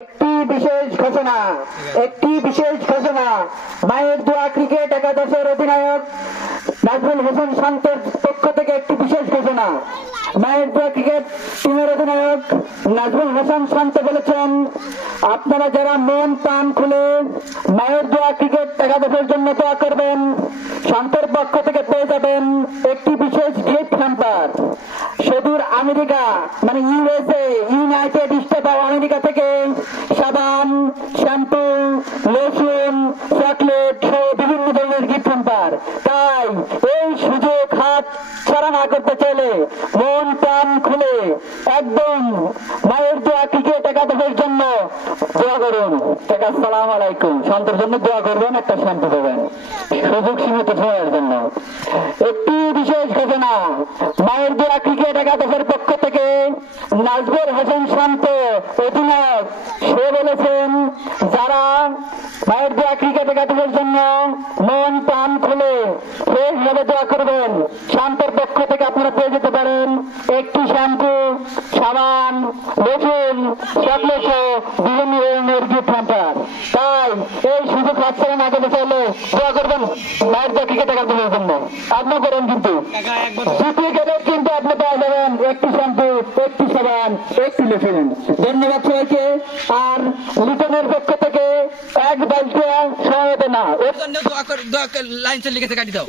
একটি বিশেষ ঘোষণা মায়ের দোয়া ক্রিকেট একাদশের অধিনায়ক নাজমুল হোসেন শান্তের পক্ষ থেকে একটি বিশেষ ঘোষণা। মায়ের দোয়া ক্রিকেট টিমের অধিনায়ক নাজমুল হোসেন শান্ত বলেছেন, আপনারা যারা মন প্রাণ খুলে মায়ের দোয়া ক্রিকেট একাদশের জন্য দোয়া করবেন, শান্তের পক্ষ থেকে পেয়ে যাবেন একটি বিশেষ গিফট হ্যাম্পার। সুদূর আমেরিকা মানে USA, United state of America থেকে সাবান, শ্যাম্পু, লোশন, চকলেট সহ বিভিন্ন ধরনের গিফট হ্যাম্পার। তাই এই সুযোগ হাত ছাড়া না করতে চাইলে মন প্রাণ খুলে একদম মায়ের দোয়া ক্রিকেট একাদশের জন্য দোয়া করুন। আসসালামু আলাইকুম। শান্তের জন্য দোয়া করবেন, একটা শ্যাম্পু দেবেন। সুযোগ সীমিত সময়ের জন্য একটি বিশেষ ঘোষণা মায়ের দোয়া ক্রিকেট একাদশের পক্ষ থেকে নাজমুল হোসেন শান্ত অধিনায়ক, সে বলেছেন যারা মায়ের দোয়া ক্রিকেট একাদশের জন্য মন প্রাণ খুলে ফ্রেশ ভাবে দোয়া করবেন, শান্তের পক্ষ থেকে আপনারা পেয়ে যেতে পারেন একটি শ্যাম্পু, সাবান, লোশন, চকলেট সহ বিভিন্ন ধরনের গিফট হ্যাম্পার। তাই এই সুযোগ হাতছাড়া না করতে চাইলে দোয়া করবেন মায়ের দোয়া ক্রিকেট একাদশের জন্য। আপনি করেন কিন্তু জিতে গেলে কিন্তু আপনি পেয়ে যাবেন একটি শ্যাম্পু, একটি সাবান, একটি লোশন। ধন্যবাদ সবাইকে। আর লিটনের পক্ষ থেকে এক বালতি সহায়তা না লাইন চলে গেছে, কাটি দাও।